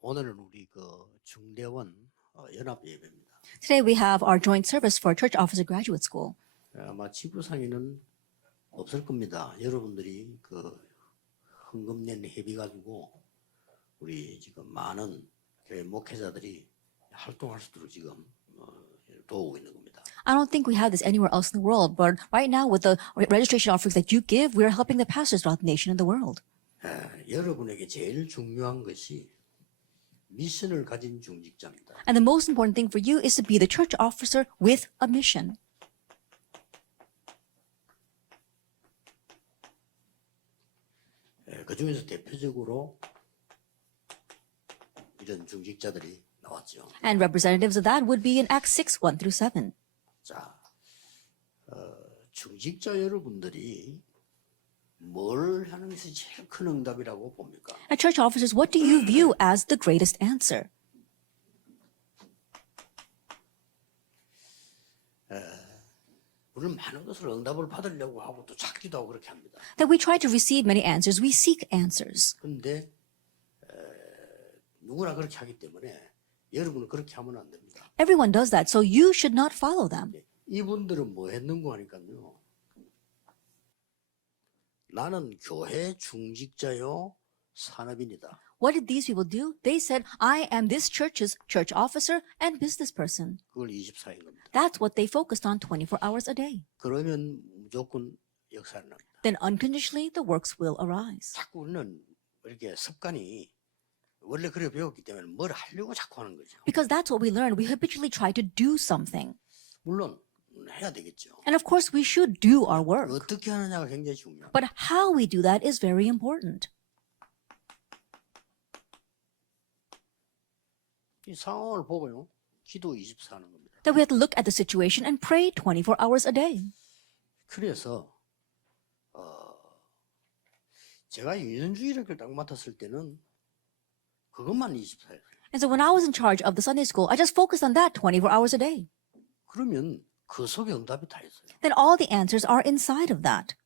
오늘은 우리 중대원 연합 예배입니다. Today we have our joint service for Church Officer Graduate School. 아마 지구상에는 없을 겁니다. 여러분들이 헌금 낸 회비 가지고 우리 지금 많은 교회 목회자들이 활동할 수 있도록 지금 도우고 있는 겁니다. I don't think we have this anywhere else in the world, but right now with the registration offerings that you give, we are helping the pastors throughout the nation and the world. 여러분에게 제일 중요한 것이 미션을 가진 중직자입니다. And the most important thing for you is to be the church officer with a mission. 그 중에서 대표적으로 이런 중직자들이 나왔죠. And representatives of that would be in Acts 6, 1 through 7. 자, 중직자 여러분들이 뭘 하는 것이 제일 큰 응답이라고 봅니까? As church officers, what do you view as the greatest answer? 우리는 많은 것을 응답을 받으려고 하고 또 찾기도 하고 그렇게 합니다. That we try to receive many answers, we seek answers. 그런데 누구나 그렇게 하기 때문에 여러분은 그렇게 하면 안 됩니다. Everyone does that, so you should not follow them. 이분들은 뭐 했는고 하니까요. 나는 교회 중직자요 산업인이다. What did these people do? They said, I am this church's church officer and business person. 그걸 24인 겁니다. That's what they focused on 24 hours a day. 그러면 무조건 역사는 납니다. Then unconditionally the works will arise. 자꾸 우리는 이렇게 습관이 원래 그래 배웠기 때문에 뭘 하려고 자꾸 하는 거죠. Because that's what we learned. We habitually try to do something. 물론 해야 되겠죠. And of course we should do our work. 어떻게 하느냐가 굉장히 중요합니다. But how we do that is very important. 이 상황을 보고요. 기도 24 하는 겁니다. That we have to look at the situation and pray 24 hours a day. 그래서 제가 유년주일학교를 딱 맡았을 때는 그것만 24예요. And so when I was in charge of the Sunday school, I just focused on that 24 hours a day. 그러면 그 속에 응답이 다 있어요. Then all the answers are inside of that.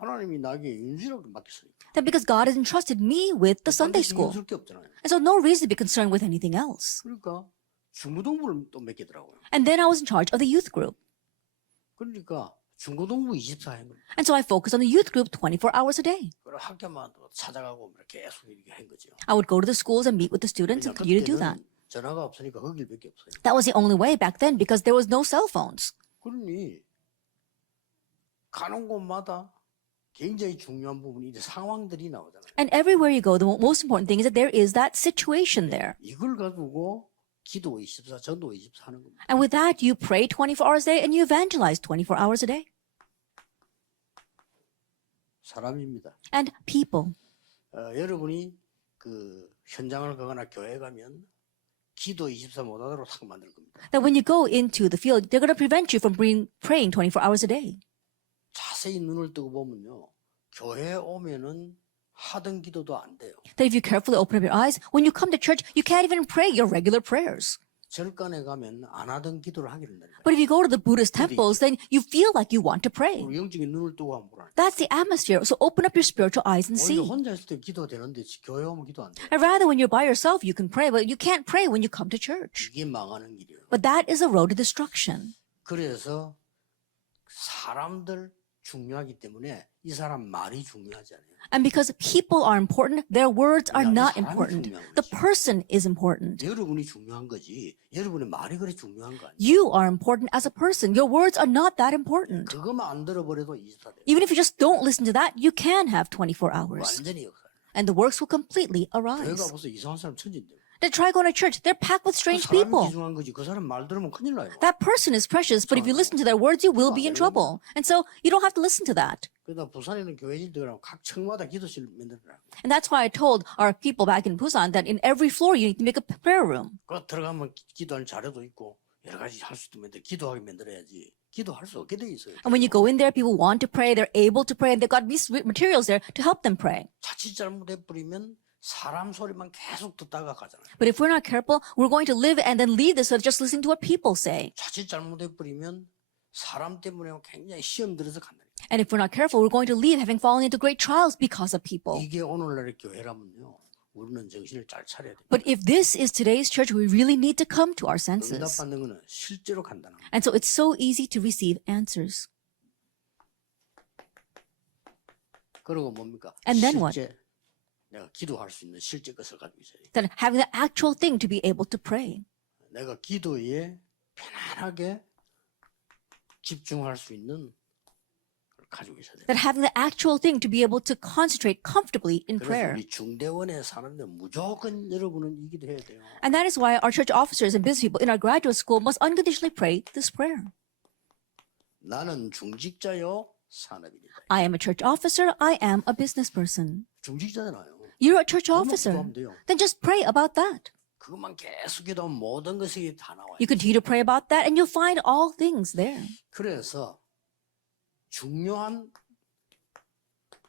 하나님이 나에게 유년주일학교 맡겼으니까. That because God has entrusted me with the Sunday school. 신경 쓸 게 없잖아요. And so no reason to be concerned with anything else. 그러니까 중고등부를 또 맡기더라고요. And then I was in charge of the youth group. 그러니까 중고등부 24인 겁니다. And so I focused on the youth group 24 hours a day. 그럼 학교만 또 찾아가고 이렇게 계속 이렇게 한 거죠. I would go to the schools and meet with the students and continue to do that. 그때는 전화가 없으니까 거길밖에 없어요. That was the only way back then because there was no cell phones. 그러니 가는 곳마다 굉장히 중요한 부분이 이제 상황들이 나오잖아요. And everywhere you go, the most important thing is that there is that situation there. 이걸 가지고 기도 24, 전도 24 하는 겁니다. And with that, you pray 24 hours a day and you evangelize 24 hours a day. 사람입니다. And people. 여러분이 현장을 가거나 교회 가면 기도 24 못하도록 탁 만들 겁니다. That when you go into the field, they're going to prevent you from praying 24 hours a day. 자세히 눈을 뜨고 보면요. 교회에 오면은 하던 기도도 안 돼요. That if you carefully open up your eyes, when you come to church, you can't even pray your regular prayers. 절간에 가면 안 하던 기도를 하게 된다니까요. But if you go to the Buddhist temples, then you feel like you want to pray. 우리 영적인 눈을 뜨고 한번 보라. That's the atmosphere. So open up your spiritual eyes and 오히려 see. 혼자 있을 때 기도가 되는데 교회 오면 기도 안 돼. And rather, when you're by yourself, you can pray, but you can't pray when you come to church. 이게 망하는 길이에요. But that is a road to destruction. 그래서 사람들 중요하기 때문에 이 사람 말이 중요하지 않아요. And because people are important, their words are 이 not 사람이 important. 중요한 The 거지. person is important. 여러분이 중요한 거지. 여러분의 말이 그래 중요한 거 아니에요. You are important as a person. Your words are not that important. 그것만 안 들어버려도 24대. Even if you just don't listen to that, you can have 24 hours. 완전히 역사. And the works will completely 교회가 arise. 벌써 이상한 사람 천진데. Then try going to church. They're packed with 그 strange 사람이 people. 귀중한 거지. 그 사람 말 들으면 큰일 나요. That person is precious, but if you listen to their words, you will be in trouble. And so you don't have to listen to that. 그러다 부산에는 교회질들하고 각 층마다 기도실 만들더라. And that's why I told our people back in Busan that in every floor you need to make a prayer room. 그 들어가면 기도하는 자료도 있고 여러 가지 할 수도 있는데 기도하게 만들어야지. 기도할 수 없게 돼 있어요. And when you go in there, people want to pray, they're able to pray, and they've got these materials there to help them pray. 자칫 잘못해 버리면 사람 소리만 계속 듣다가 가잖아요. But if we're not careful, we're going to live and then leave this with just listening to what people say. 자칫 잘못해 버리면 사람 때문에 굉장히 시험 들어서 간다니까. And if we're not careful, we're going to leave having fallen into great trials because of people. 이게 오늘날의 교회라면요. 우리는 정신을 잘 차려야 됩니다. But if this is today's church, we really need to come to our senses. 응답받는 거는 실제로 간단한 거예요. And so it's so easy to receive answers. 그리고 뭡니까? And then what? 실제 내가 기도할 수 있는 실제 것을 가지고 있어야 돼. Then having the actual thing to be able to pray. 내가 기도에 편안하게 집중할 수 있는 걸 가지고 있어야 돼. That having the actual thing to be able to concentrate comfortably in 그래서 prayer. 우리 중대원에 사는데 무조건 여러분은 이 기도해야 돼요. And that is why our church officers and business people in our graduate school must unconditionally pray this prayer. 나는 중직자요 산업인이다. I am a church officer. I am a business person. 중직자잖아요. You're a church 그것만 officer. 기도하면 돼요. Then just pray about that. 그것만 계속 기도하면 모든 것이 다 나와요. You continue to pray about that and you'll find all things there. 그래서 중요한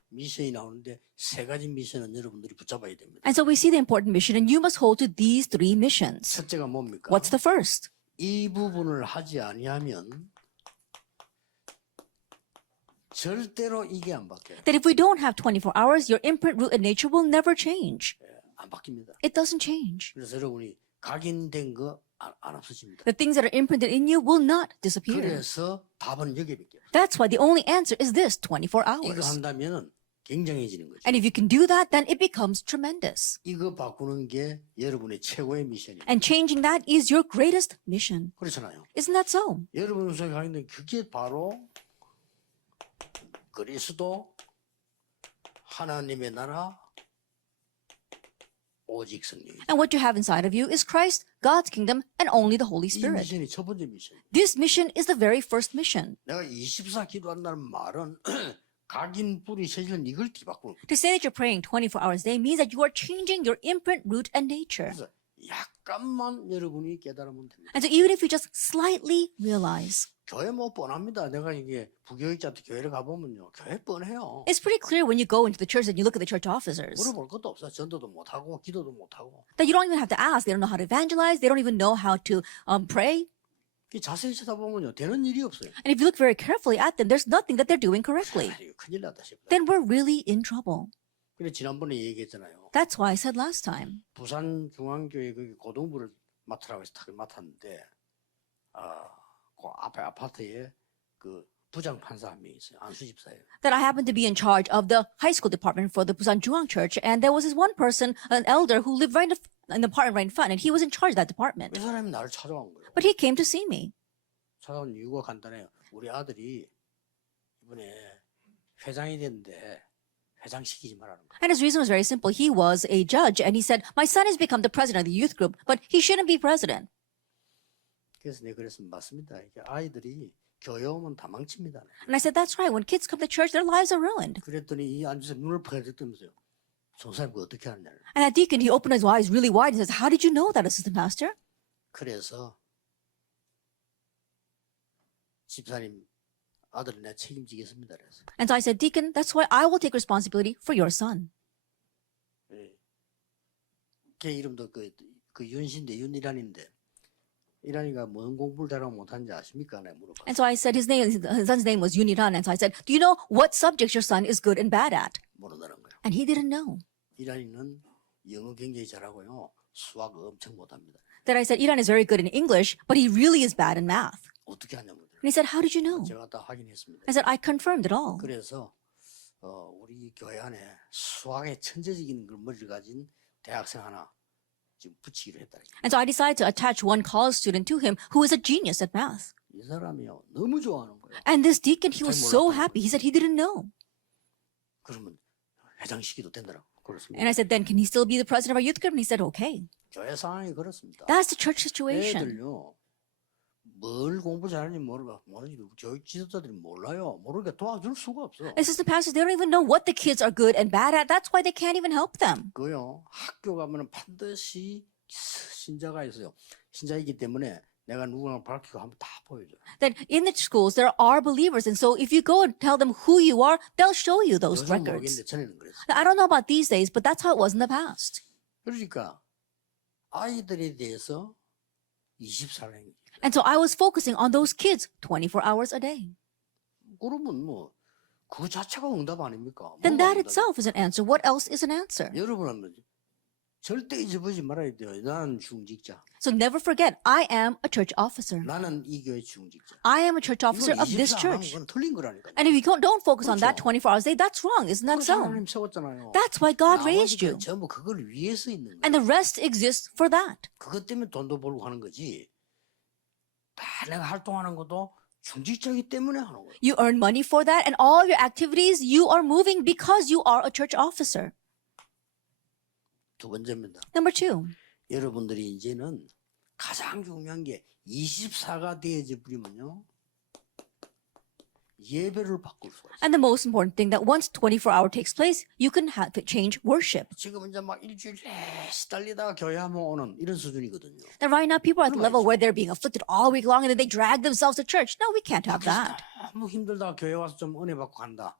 미션이 나오는데 세 가지 미션은 여러분들이 붙잡아야 됩니다. And so we see the important mission and you must hold to these three missions. 첫째가 뭡니까? What's the first? 이 부분을 하지 아니하면 절대로 이게 안 바뀌어요. That if we don't have 24 hours, your imprint, root, and nature will never change. 안 바뀝니다. It doesn't change. 그래서 여러분이 각인된 거 안 없어집니다. The things that are imprinted in you will not disappear. 그래서 답은 여기밖에 없어요. That's why the only answer is this 24 이거 hours. 한다면 굉장해지는 거죠. And if you can do that, then it becomes tremendous. 이거 바꾸는 게 여러분의 최고의 미션이에요. And changing that is your greatest mission. 그렇잖아요. Isn't that so? 여러분 속에 있는 그게 바로 그리스도 하나님의 나라 오직 성령. And what you have inside of you is Christ, God's kingdom, and only the Holy 이 Spirit. 미션이 첫 번째 미션. This mission is the very first mission. 내가 24 기도한다는 말은 각인 뿌리 세질 이걸 뒤바꾸는 거예요. To say that you're praying 24 hours a day means that you are changing your imprint, root, and nature. 그래서 약간만 여러분이 깨달으면 됩니다. And so even if you just slightly realize, 교회 뭐 뻔합니다. 내가 이게 부교육자한테 교회를 가보면요. 교회 뻔해요. it's pretty clear when you go into the church and you look at the church officers 물어볼 것도 없어. 전도도 못하고 기도도 못하고. that you don't even have to ask. They don't know how to evangelize. They don't even know how to pray. 자세히 쳐다보면요. 되는 일이 없어요. And if you look very carefully at them, there's nothing that they're doing correctly. 아, 이거 큰일 났다 싶어요. Then we're really in trouble. 그래 지난번에 얘기했잖아요. That's why I said last time. 부산 중앙교회 거기 고등부를 맡으라고 해서 탁을 맡았는데 그 앞에 아파트에 그 부장 판사 한 명 있어요. 안수 집사예요. That I happened to be in charge of the high school department for the Busan Jungwang Church, and there was this one person, an elder, who lived right in the apartment right in front, and he was in charge of that department. 그 사람이 나를 찾아온 거예요. But he came to see me. 찾아온 이유가 간단해요. 우리 아들이 이번에 회장이 됐는데 회장 시키지 말라는 거예요. And his reason was very simple. He was a judge, and he said, my son has become the president of the youth group, but he shouldn't be president. 그래서 내가 그랬으면 맞습니다. 이게 아이들이 교회 오면 다 망칩니다. And I said, that's right. When kids come to church, their lives are ruined. 그랬더니 이 앉아서 눈을 퍼졌다면서요. 총사님 그거 어떻게 하느냐. And that deacon, he opened his eyes really wide and says, how did you know that, assistant pastor? 그래서 집사님 아들을 내가 책임지겠습니다. 그래서 And so I said, deacon, that's why I will take responsibility for your son. 걔 이름도 그 윤신데 윤이란인데 이란이가 뭔 공부를 잘하고 못하는지 아십니까? 내가 물어봤어요. And so I said, his son's name was Uniran. And so I said, do you know what subjects your son is good and bad at? 모르다는 거예요. And he didn't know. 이란이는 영어 굉장히 잘하고요. 수학 엄청 못합니다. That I said, Iran is very good in English, but he really is bad in math. 어떻게 하냐면 And he said, how did you know? 제가 다 확인했습니다. I said, I confirmed it all. 그래서 우리 교회 안에 수학에 천재적인 걸 머리를 가진 대학생 하나 지금 붙이기로 했다. And so I decided to attach one college student to him who is a genius at math. 이 사람이요 너무 좋아하는 거예요. And this deacon, he was so happy. He said he didn't know. 그러면 회장시키도 된다라고 그렇습니다. And I said, then can he still be the president of our youth group? And he said, okay. 교회 상황이 그렇습니다. That's the church situation. 애들요 뭘 공부 잘하는지 모르는지 교육 지도자들이 몰라요. 모르니까 도와줄 수가 없어. Assistant pastors, they don't even know what the kids are good and bad at. That's why they can't even help them. 그요 학교 가면은 반드시 신자가 있어요. 신자이기 때문에 내가 누구나 밝히고 한번 다 보여줘요. That in the schools, there are believers. And so if you go and tell them who you are, they'll show you those 요즘 records. 모르겠는데 전에는 그랬어요. Now, I don't know about these days, but that's how it was in the past. 그러니까 아이들에 대해서 24년. And so I was focusing on those kids 24 hours a day. 그러면 뭐 그 자체가 응답 아닙니까? Then 뭐가 that 응답이에요? itself is an answer. What else is an answer? 여러분은 절대 잊어버리지 말아야 돼요. 나는 중직자. So never forget, I am a church officer. 나는 이 교회 중직자. I am a church officer 이건 of this 24 church. 건 틀린 거라니까. And if you don't focus on that 그렇죠. 24 hours a day, that's wrong. Isn't that 그래서 so? 하나님 세웠잖아요. That's why God raised 나머지는 you. 전부 그걸 위해서 있는 거예요. And the rest exists for that. 그것 때문에 돈도 벌고 하는 거지. 다 내가 활동하는 것도 중직자이기 때문에 하는 거예요. You earn money for that, and all your activities, you are moving because you are a church officer. 두 번째입니다. Number 2. 여러분들이 이제는 가장 중요한 게 24가 되어져 버리면요. 예배를 바꿀 수가 있어요. And the most important thing that once 24-hour takes place, you can change worship. 지금 이제 막 일주일 시달리다가 교회 한번 오는 이런 수준이거든요. And right now, people are at the level where they're being afflicted all week long and then they drag themselves to church. No, we can't have that. 너무 힘들다가 교회 와서 좀 은혜 받고 간다.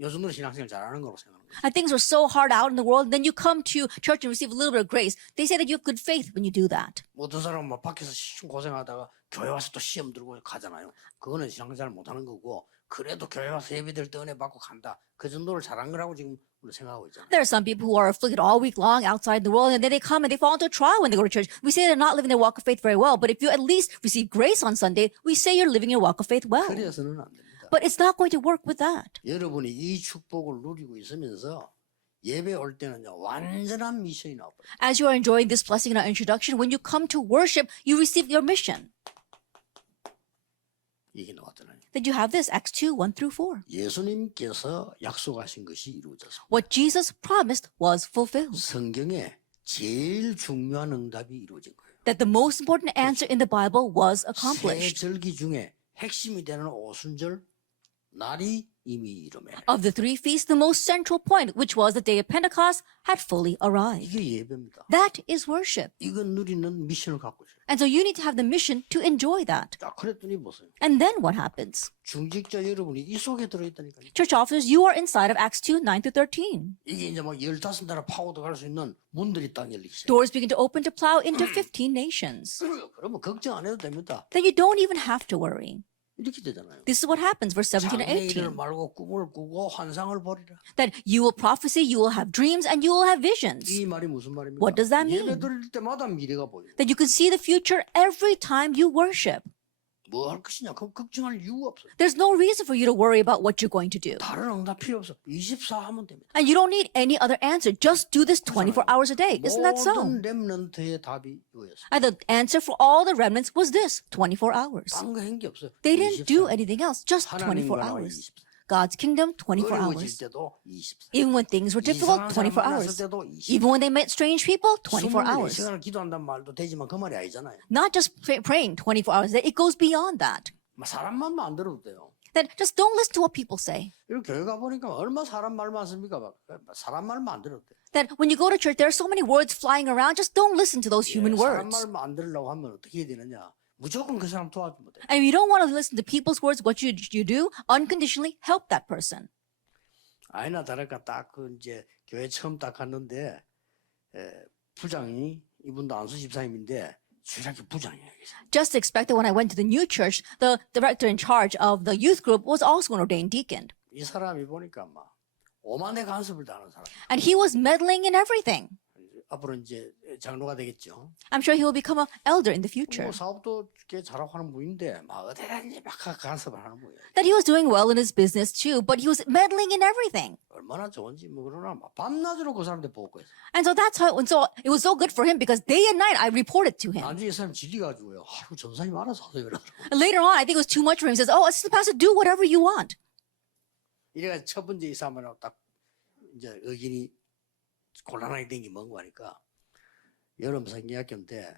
요 정도로 신앙생활 잘하는 거라고 생각하는 거죠. And things are so hard out in the world, then you come to church and receive a little bit of grace. They say that you have good faith when you do that. 어떤 사람은 막 밖에서 고생하다가 교회 와서 또 시험 들고 가잖아요. 그거는 신앙생활 잘 못하는 거고 그래도 교회 와서 예배드릴 때 은혜 받고 간다. 그 정도를 잘한 거라고 지금 우리 생각하고 있잖아요. There are some people who are afflicted all week long outside the world, and then they come and they fall into a trial when they go to church. We say they're not living their walk of faith very well, but if you at least receive grace on Sunday, we say you're living your walk of faith well. 그래서는 안 됩니다. But it's not going to work with that. 여러분이 이 축복을 누리고 있으면서 예배 올 때는요 완전한 미션이 나와버려요. As you are enjoying this blessing in our introduction, when you come to worship, you receive your mission. 이게 나왔잖아요. That you have this, Acts 2, 1 through 4. 예수님께서 약속하신 것이 이루어져서 What Jesus promised was fulfilled. 성경에 제일 중요한 응답이 이루어진 거예요. That the most important answer in the Bible was 세 accomplished. 절기 중에 핵심이 되는 오순절 날이 이미 이루매. Of the 3 feasts, the most central point, which was the day of Pentecost, had fully arrived. 이게 예배입니다. That is worship. 이건 누리는 미션을 갖고 있어요. And so you need to have the mission to enjoy that. 자, 그랬더니 보세요. And then what happens? 중직자 여러분이 이 속에 들어있다니까요. Church officers, you are inside of Acts 2, 9 through 13. 이게 이제 막 15나라 파고도 갈 수 있는 문들이 딱 열리기 시작해요. Doors begin to open to plow into 15 nations. 그러면 걱정 안 해도 됩니다. Then you don't even have to worry. 이렇게 되잖아요. This is what happens, verse 17 and 장래일을 18. 말고 꿈을 꾸고 환상을 벌이라. That you will prophesy, you will have dreams, and you will have visions. 이 말이 무슨 말입니까? What does that mean? 예배 드릴 때마다 미래가 보여요. That you can see the future every time you worship. 뭐 할 것이냐? 그럼 걱정할 이유가 없어요. There's no reason for you to worry about what you're going to do. 다른 응답 필요 없어. 24 하면 됩니다. And you don't need any other answer. Just do this 24 hours a day. Isn't that so? 모든 렘넌트의 답이 이거였어요. And the answer for all the remnants was this, 24 hours. 딴거 한 게 없어요. They didn't do anything else, just 하나님 24 나라와 hours. 24. God's kingdom, 24 어려워질 hours. 때도 24. Even when things were difficult, 이상한 사람 24 만났을 hours. 때도 24. Even when they met strange people, 24 hours. 24시간을 기도한다는 말도 되지만 그 말이 아니잖아요. Not just praying 24 hours a day, it goes beyond that. 사람 말만 안 들어도 돼요. That just don't listen to what people say. 이렇게 교회 가보니까 얼마나 사람 말 많습니까? 사람 말만 안 들어도 돼요. That when you go to church, there are so many words flying around, just don't listen to those human 사람 words. 말만 안 들으려고 하면 어떻게 해야 되느냐? 무조건 그 사람 도와주면 돼요. And if you don't want to listen to people's words, what you do, unconditionally help that person. 아니나 다를까 딱 그 이제 교회 처음 딱 갔는데 부장이 이분도 안수 집사님인데 주일학교 부장이에요. Just expect that when I went to the new church, the director in charge of the youth group was also an ordained deacon. 이 사람이 보니까 막 오만의 간섭을 당하는 사람. And he was meddling in everything. 앞으로 이제 장로가 되겠죠. I'm sure he will become an elder in the future. 뭐 사업도 꽤 잘하고 하는 분인데 막 어디든지 막 간섭을 하는 거예요. That he was doing well in his business too, but he was meddling in everything. 얼마나 좋은지 뭐 그러나 막 밤낮으로 그 사람들 보고했어. And so that's how, and so it was so good for him because day and night I reported to him. 나중에 이 사람 질리가지고요. 아이고 전사님 알아서 하세요. And later on, I think it was too much for him. He says, "Oh, assistant pastor, do whatever you want." 이래가 첫 번째 이 사람하고 딱 이제 의견이 곤란하게 된 게 뭔가 하니까 여름 성경학교 때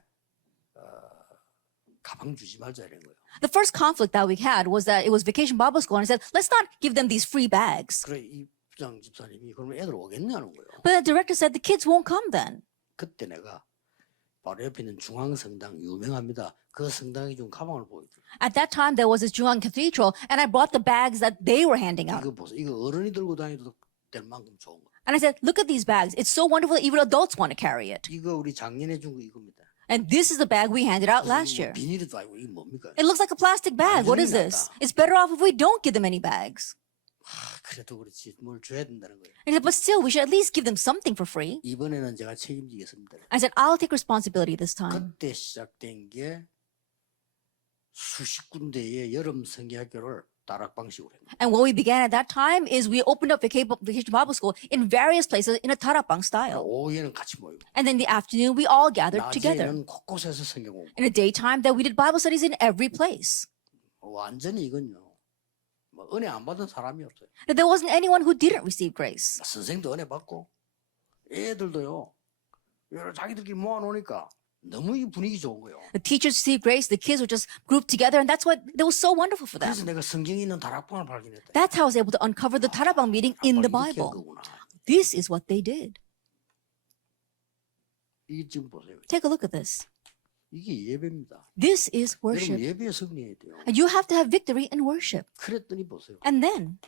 가방 주지 말자 이런 거예요. The first conflict that we had was that it was vacation Bible school, and he said, "Let's not give them these free bags." 그래 이 부장 집사님이 그러면 애들 오겠냐는 거예요. But the director said the kids won't come then. 그때 내가 바로 옆에 있는 중앙성당 유명합니다. 그 성당이 준 가방을 보여줘. At that time, there was this Jungang Cathedral, and I brought the bags that they were handing out. 이거 보세요. 이거 어른이 들고 다니도 될 만큼 좋은 거. And I said, "Look at these bags. It's so wonderful that even adults want to carry it." 이거 우리 작년에 준 거 이겁니다. And this is the bag we handed out last 이거 year. 비닐도 아니고 이게 뭡니까? It looks like a plastic bag. What is this? It's better off if we don't give them any bags. 그래도 그렇지 뭘 줘야 된다는 거예요. And he said, but still, we should at least give them something for free. 이번에는 제가 책임지겠습니다. I said, I'll take responsibility this time. 그때 시작된 게 수십 군데의 여름 성경학교를 다락방식으로 했습니다. And what we began at that time is we opened up Vacation Bible School in various places in a tarapang style. 오후에는 같이 모이고 And then in the afternoon, we all gathered together. 낮에는 곳곳에서 성경 공부. In the daytime, that we did Bible studies in every place. 완전히 이건요. 뭐 은혜 안 받은 사람이 없어요. That there wasn't anyone who didn't receive grace. 선생도 은혜 받고 애들도요. 여러 자기들끼리 모아놓으니까 너무 이 분위기 좋은 거예요. The teachers received grace, the kids were just grouped together, and that's what that was so wonderful for them. 그래서 내가 성경에 있는 다락방을 발견했다. That's how I was able to uncover the tarapang meeting in the 이렇게 한 Bible. 거구나. This is what they did. 이게 지금 보세요. Take a look at this. 이게 예배입니다. This is 여러분 worship. 예배에 승리해야 돼요. And you have to have victory in worship. 그랬더니 보세요. And then,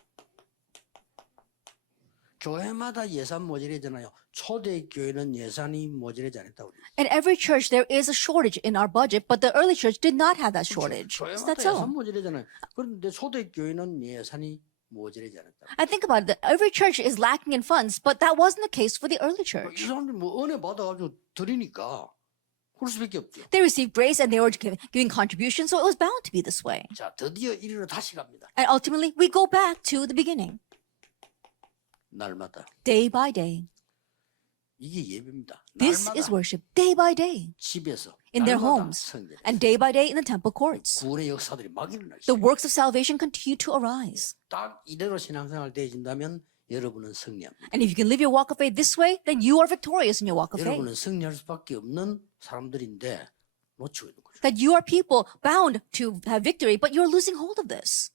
교회마다 예산 모자라잖아요. 초대교회는 예산이 모자라지 않았다고 그래요. in every church, there is a shortage in our budget, but the early church did not have that shortage. So 교회마다 that's 예산 all. 모자라잖아요. 그런데 초대교회는 예산이 모자라지 않았다. I think about it. Every church is lacking in funds, but that wasn't the case for the early 이 church. 사람들이 뭐 은혜 받아가지고 드리니까 그럴 수밖에 없죠. They received grace and they were giving contributions, so it was bound to be this way. 자, 드디어 이리로 다시 갑니다. And ultimately, we go back to the beginning, 날마다. day by day. 이게 예배입니다. This 날마다 is worship, day by day, 집에서 in their 날마다 homes, 성전. and day by day in the temple courts. 구원의 역사들이 막 일어나기 The 시작해요. works of salvation continue to arise. 딱 이대로 신앙생활 되어진다면 여러분은 승리합니다. And if you can live your walk of faith this way, then you are victorious in your walk of faith. 여러분은 승리할 수밖에 없는 사람들인데 놓치고 있는 거죠. That you are people bound to have victory, but you're losing hold of this.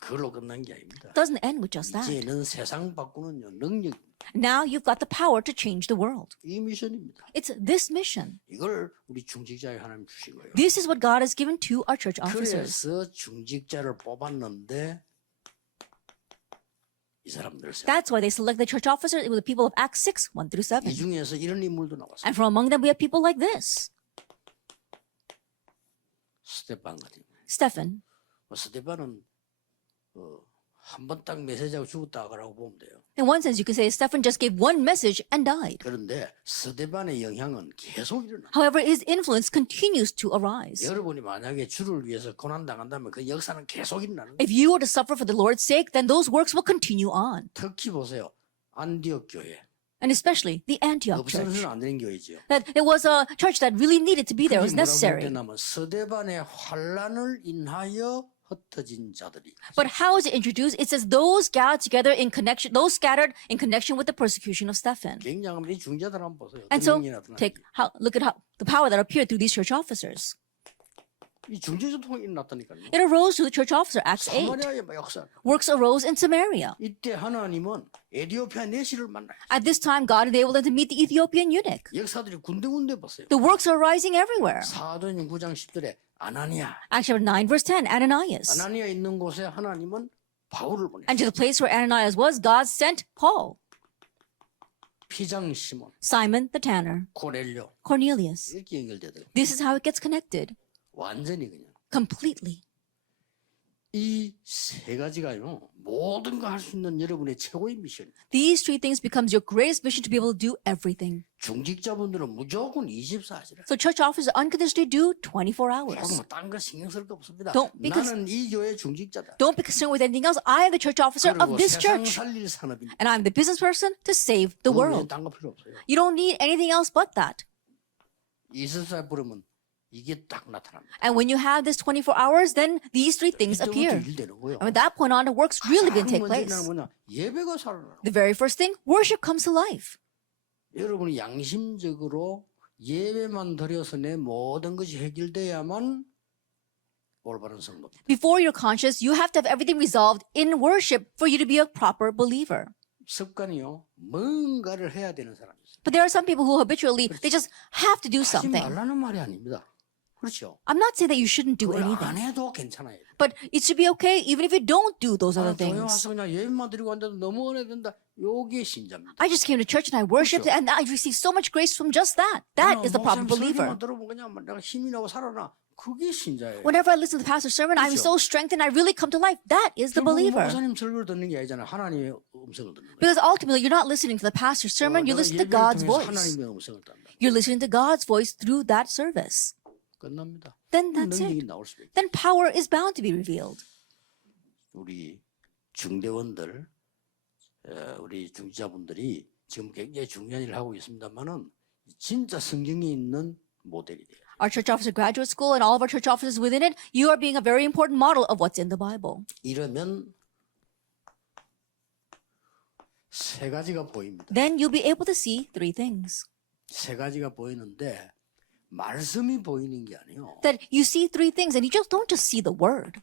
그걸로 끝난 게 아닙니다. It doesn't end with just that. 이제는 세상 바꾸는요 능력. Now you've got the power to change the world. 이 미션입니다. It's this mission. 이걸 우리 중직자에 하나님 주신 거예요. This is what God has given to our church officers. 그래서 중직자를 뽑았는데 이 사람들 That's why they select the church officers. It was the people of Acts 6, 1 through 7. 이 중에서 이런 인물도 나왔어요. And from among them, we have people like this. 스테판 같은. Stephen. 스테판은 한 번 딱 메시지하고 죽었다고 보면 돼요. In one sense, you could say Stephen just gave one message and died. 그런데 스테판의 영향은 계속 일어나. However, his influence continues to arise. 여러분이 만약에 주를 위해서 고난 당한다면 그 역사는 계속 일어나는 거예요. If you were to suffer for the Lord's sake, then those works will continue on. 특히 보세요. 안디옥 교회. And especially the Antioch church. 없어서는 안 되는 교회죠. That it was a church that really needed to be there. It was necessary. 뭐라고 스데반의 환란을 인하여 흩어진 자들이. But how is it introduced? It says those gathered together in connection, those scattered in connection with the persecution of Stephen. 굉장히 이 중자들 한번 보세요. And so, 등용이 나타나는 look at the power that appeared through these church officers. 이 중재전통이 일어났다니까요. It arose through the church officer, Acts 8. 사마리아의 역사. Works arose in Samaria. 이때 하나님은 에디오피아 내시를 만나요. At this time, God enabled them to meet the Ethiopian eunuch. 역사들이 군데군데 보세요. The works are rising everywhere. 사도행전 9장 10절에 아나니아. Acts chapter 9, verse 10, Ananias. 아나니아 있는 곳에 하나님은 바울을 And to 보냈어요. the place where Ananias was, God sent Paul, 피장 시몬, Simon the tanner, 고넬료 Cornelius. 이렇게 연결되더라고요. This is how it gets connected. 완전히 그냥. Completely. 이 세 가지가요. 모든 거 할 수 있는 여러분의 최고의 미션이에요. These three things becomes your greatest mission to be able to do everything. 중직자분들은 무조건 24시라. So church officers unconditionally do 24 hours. 조금 딴거 신경 쓸 거 없습니다. Don't, because- 나는 이 교회 중직자다. Don't be concerned with anything else. I am the church officer 그리고 of this 세상 church. 살릴 산업입니다. And I'm the business person to save the world. 딴거 필요 없어요. You don't need anything else but that. 24 부르면 이게 딱 나타납니다. And when you have this 24 hours, then these three things 이때부터 appear. 일 되는 거예요. And at that point on, the works really begin to take 가장 place. 먼저 뭐냐? 예배가 살아나는 The very first thing, worship comes to life. 여러분이 양심적으로 예배만 드려서 내 모든 것이 해결돼야만 올바른 성도입니다. Before you're conscious, you have to have everything resolved in worship for you to be a proper believer. 습관이요. 뭔가를 해야 되는 사람이 있어요. But there are some people who habitually, they just have to do 하지 something. 말라는 말이 아닙니다. 그렇죠? I'm not saying that you shouldn't do 그걸 anything, 안 해도 괜찮아요. but it should be okay even if you don't do those other 교회 things. 와서 그냥 예배만 드리고 앉아도 너무 은혜된다. 요게 신자입니다. I just came to church and I worshiped and I received so much grace from just that. That is the proper believer. 설교만 들어보면 그냥 내가 힘이 나고 살아나. 그게 신자예요. Whenever I listen to the pastor's sermon, I'm 그렇죠. so strengthened. I really come to life. That is the 결국 believer. 목사님 설교를 듣는 게 아니잖아요. 하나님의 음성을 듣는 거예요. Because ultimately, you're not listening to the pastor's sermon. You 내가 listen to 예배를 God's 통해서 voice. 하나님의 음성을 딴다. You're listening to God's voice through that service. 끝납니다. Then that's 능력이 it. 나올 수밖에. Then power is bound to be revealed. 우리 중대원들, 우리 중지자분들이 지금 굉장히 중요한 일을 하고 있습니다만은 진짜 성경에 있는 모델이 돼요. Our church officer graduate school and all of our church officers within it, you are being a very important model of what's in the Bible. 이러면 세 가지가 보입니다. Then you'll be able to see three things. 세 가지가 보이는데 말씀이 보이는 게 아니에요. That you see three things and you just don't just see the word.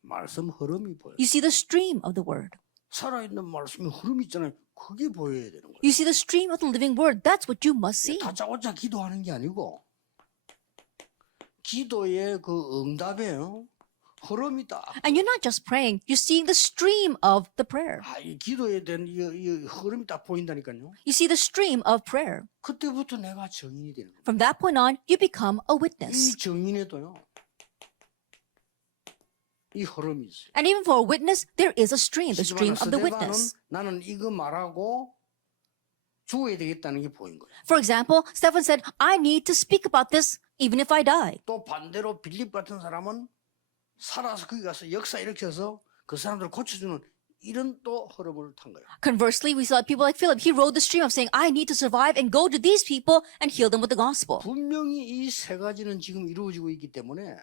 말씀 흐름이 보여요. You see the stream of the word. 살아있는 말씀이 흐름이 있잖아요. 그게 보여야 되는 거예요. You see the stream of the living word. That's what you must see. 다짜고짜 기도하는 게 아니고 기도의 그 응답에 흐름이다. And you're not just praying, you're seeing the stream of the prayer. 이 기도에 대한 이 흐름이 딱 보인다니까요. You see the stream of prayer. 그때부터 내가 증인이 되는 거예요. From that point on, you become a 이 witness. 증인에도요. 이 흐름이 있어요. And even for a witness, there is a stream, the stream of the witness. 나는 이거 말하고 죽어야 되겠다는 게 보인 거예요. For example, Stephen said, I need to speak about this even if I die. 또 반대로 빌립 같은 사람은 살아서 거기 가서 역사 일으켜서 그 사람들을 고쳐주는 이런 또 흐름을 탄 거예요. Conversely, we saw people like Philip. He rode the stream of saying, I need to survive and go to these people and heal them with the gospel. 분명히 이 세 가지는 지금 이루어지고 있기 때문에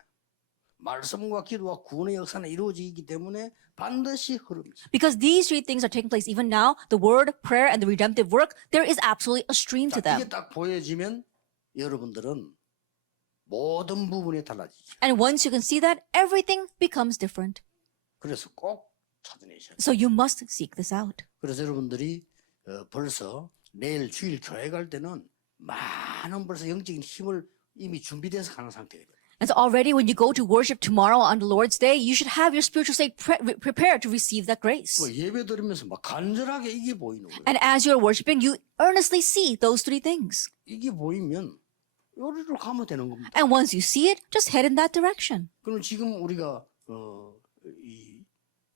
말씀과 기도와 구원의 역사는 이루어지기 때문에 반드시 흐름이 있어요. Because these three things are taking place even now, the word, prayer, and the redemptive work, there is absolutely a stream to 이게 them. 딱 보여지면 여러분들은 모든 부분이 달라지죠. And once you can see that, everything becomes different. 그래서 꼭 찾아내셔야 돼요. So you must seek this out. 그래서 여러분들이 벌써 내일 주일 교회 갈 때는 많은 벌써 영적인 힘을 이미 준비돼서 가는 상태가 돼요. And so already when you go to worship tomorrow on the Lord's Day, you should have your spiritual state prepared to receive that grace. 뭐 예배 드리면서 막 간절하게 이게 보이는 거예요. And as you're worshiping, you earnestly see those three things. 이게 보이면 요리로 가면 되는 겁니다. And once you see it, just head in that direction. 그럼 지금 우리가 이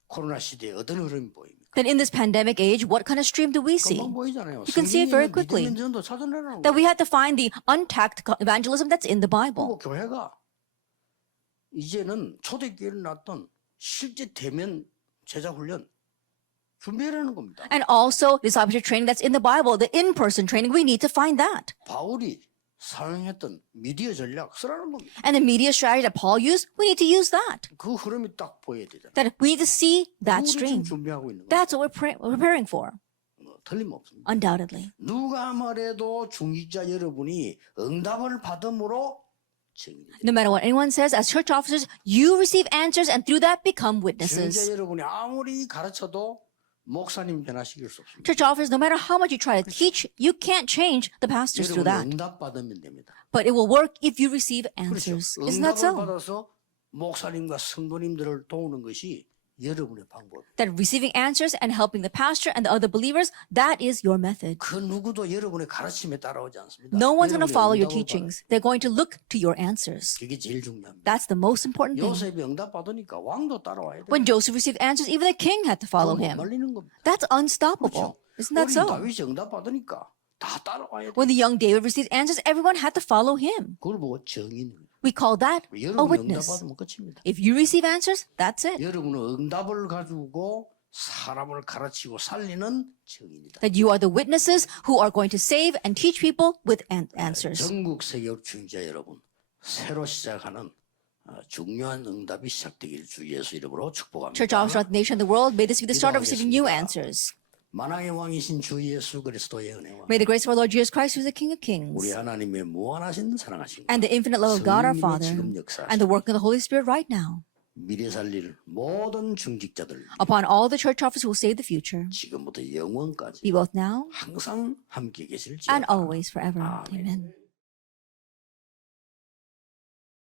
코로나 시대에 어떤 흐름이 보입니까? Then in this pandemic age, what kind of stream do we see? 금방 보이잖아요. You can see it very 성경에 quickly. 믿음의 전도 찾아내라는 That we 거예요. had to find the untapped evangelism that's in the Bible. 그리고 교회가 이제는 초대교회를 놨던 실제 대면 제자 훈련 준비하라는 겁니다. And also discipleship training that's in the Bible, the in-person training, we need to find that. 바울이 사용했던 미디어 전략 쓰라는 겁니다. And the media strategy that Paul used, we need to use that. 그 흐름이 딱 보여야 되잖아요. That we need to see that 우리 stream. 지금 준비하고 있는 거예요. That's what we're preparing for, 틀림없습니다. undoubtedly. 누가 말해도 중직자 여러분이 응답을 받음으로 증인이 됩니다. No matter what anyone says, as church officers, you receive answers and through that become witnesses. 중직자 여러분이 아무리 가르쳐도 목사님 변화시킬 수 없습니다. Church officers, no matter how much you try to teach, you can't change the pastors through 여러분이 that. 응답 받으면 됩니다. But it will work if you receive 그렇죠. answers. Isn't that 응답을 so? 받아서 목사님과 성도님들을 도우는 것이 여러분의 방법. That receiving answers and helping the pastor and the other believers, that is your method. 그 누구도 여러분의 가르침에 따라오지 않습니다. No one's going to 여러분의 follow your 응답을 teachings. They're going to look to your answers. 받아요. 그게 제일 중요합니다. That's the most important thing. 요셉이 응답 받으니까 왕도 따라와야 돼요. When Joseph received answers, even the king had to follow 못 him. 말리는 겁니다. That's unstoppable. Isn't that 우리 so? 다윗이 응답 받으니까 다 따라와야 돼요. When the young David received answers, everyone had to follow him. 그걸 보고 정인. We call that a 여러분이 응답 witness. 받으면 끝입니다. If you receive answers, that's it. 여러분은 응답을 가지고 사람을 가르치고 살리는 정인이다. That you are the witnesses who are going to save and teach people with answers. 전국 세계역 중자 여러분, 새로 시작하는 중요한 응답이 시작되길 주 예수 이름으로 축복합니다. Church officers throughout the nation and the world, may this be the start of receiving new answers. 만왕의 왕이신 주 예수 그리스도의 은혜와 May the grace of our Lord Jesus Christ, who is the King of 우리 Kings, 하나님의 무한하신 사랑하신 and the infinite love of God our 성령님의 Father, 지금 역사 and the work of the Holy Spirit right now, 미래 살릴 모든 중직자들 upon all the church officers who will save the future, 지금부터 영원까지 be both now 항상 함께 and 계실지어다. always forever. Amen. Amen.